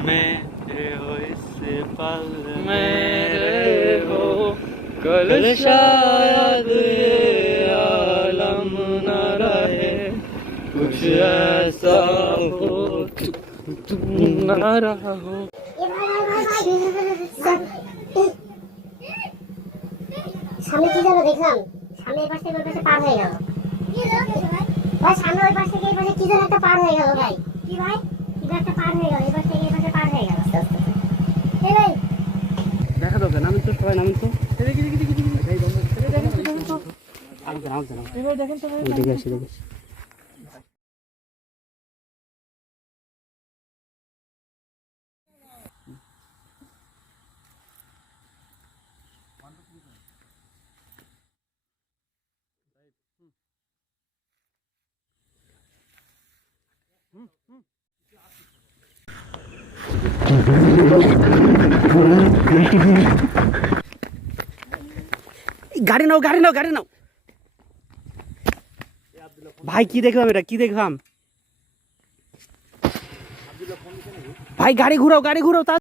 मेरे हो इस पल मेरे हो कल शायद ये आलम न रहे कुछ ऐसा हो तुम न रहा हो সামনে কি যেন দেখলাম সামনে এই পাশ থেকে ওই পাশে পার হয়ে গেল ভাই সামনে ওই পাশ থেকে এই পাশে কি যেন একটা পার হয়ে গেল ভাই কি ভাই কি যেন একটা পার হয়ে গেল এই পাশ থেকে এই পাশে দেখা দোকে নামেন তো সবাই নামেন তো। দেখে আসি দেখে আসি। গাড়ি নাও গাড়ি নাও গাড়ি নাও। ভাই, কি দেখলাম এটা? কি দেখলাম? ভাই, গাড়ি ঘুরাও গাড়ি ঘুরাও